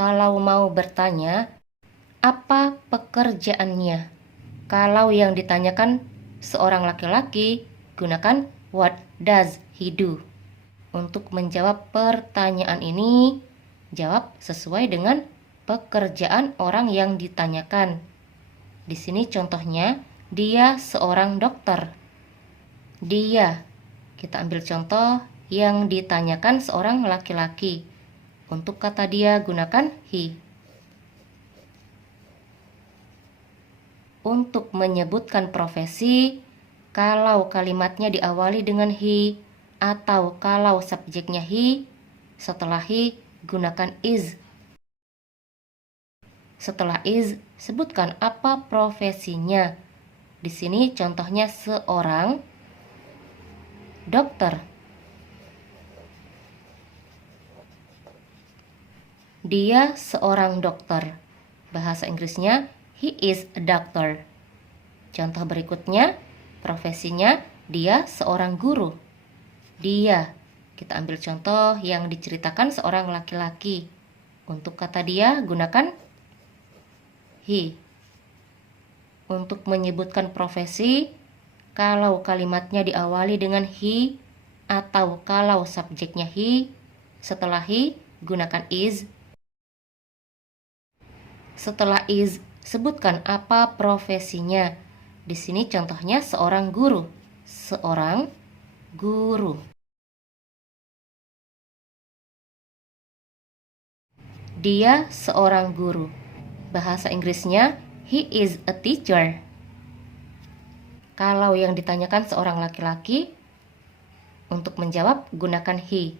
kalau mau bertanya, apa pekerjaannya? Kalau yang ditanyakan seorang laki-laki, gunakan what does he do. Untuk menjawab pertanyaan ini, jawab sesuai dengan pekerjaan orang yang ditanyakan. Di sini contohnya, dia seorang dokter. Dia, kita ambil contoh yang ditanyakan seorang laki-laki. Untuk kata dia, gunakan he. Untuk menyebutkan profesi, kalau kalimatnya diawali dengan he atau kalau subjeknya he, setelah he gunakan is. Setelah is, sebutkan apa profesinya. Di sini contohnya seorang dokter. Dia seorang dokter. Bahasa Inggrisnya, he is a doctor. Contoh berikutnya, profesinya dia seorang guru. Dia, kita ambil contoh yang diceritakan seorang laki-laki. Untuk kata dia, gunakan he. Untuk menyebutkan profesi, kalau kalimatnya diawali dengan he atau kalau subjeknya he, setelah he gunakan is. Setelah is, sebutkan apa profesinya. Di sini contohnya seorang guru. Seorang guru. Dia seorang guru. Bahasa Inggrisnya, he is a teacher. Kalau yang ditanyakan seorang laki-laki, untuk menjawab gunakan he.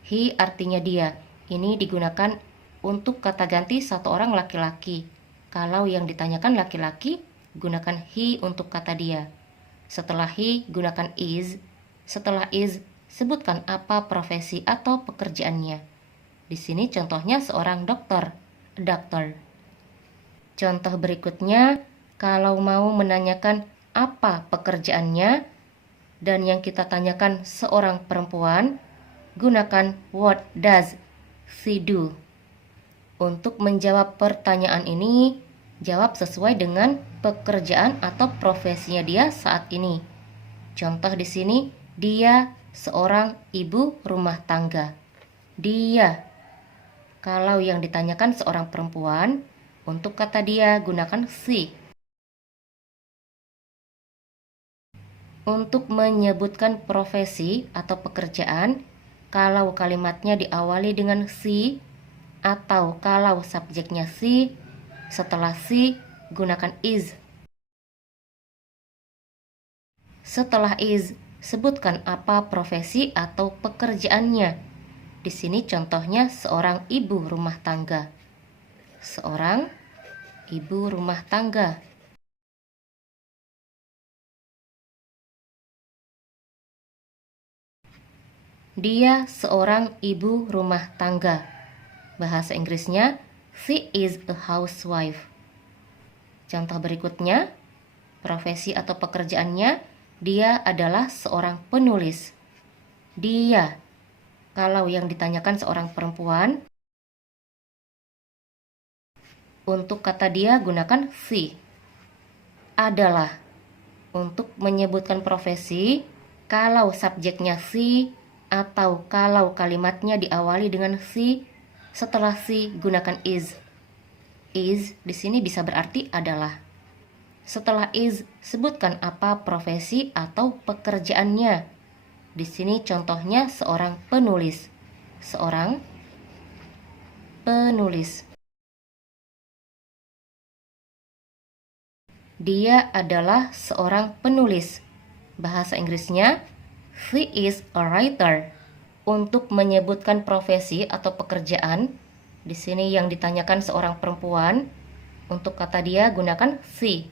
He artinya dia. Ini digunakan untuk kata ganti satu orang laki-laki. Kalau yang ditanyakan laki-laki, gunakan he untuk kata dia. Setelah he, gunakan is. Setelah is, sebutkan apa profesi atau pekerjaannya. Di sini contohnya seorang dokter, doctor. Contoh berikutnya, kalau mau menanyakan apa pekerjaannya dan yang kita tanyakan seorang perempuan, gunakan what does she do. Untuk menjawab pertanyaan ini, jawab sesuai dengan pekerjaan atau profesinya dia saat ini. Contoh di sini, dia seorang ibu rumah tangga. Dia. Kalau yang ditanyakan seorang perempuan, untuk kata dia gunakan she. Untuk menyebutkan profesi atau pekerjaan, kalau kalimatnya diawali dengan she atau kalau subjeknya she, setelah she gunakan is. Setelah is, sebutkan apa profesi atau pekerjaannya. Di sini contohnya seorang ibu rumah tangga. Seorang ibu rumah tangga. Dia seorang ibu rumah tangga. Bahasa Inggrisnya, she is a housewife. Contoh berikutnya, profesi atau pekerjaannya, dia adalah seorang penulis. Dia. Kalau yang ditanyakan seorang perempuan, untuk kata dia gunakan she. Adalah. Untuk menyebutkan profesi, kalau subjeknya she atau kalau kalimatnya diawali dengan she, setelah she gunakan is. Is di sini bisa berarti adalah. Setelah is, sebutkan apa profesi atau pekerjaannya. Di sini contohnya seorang penulis. Seorang penulis. Dia adalah seorang penulis. Bahasa Inggrisnya, she is a writer. Untuk menyebutkan profesi atau pekerjaan, di sini yang ditanyakan seorang perempuan, untuk kata dia gunakan she.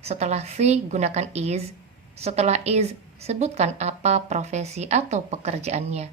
Setelah she gunakan is. Setelah is, sebutkan apa profesi atau pekerjaannya.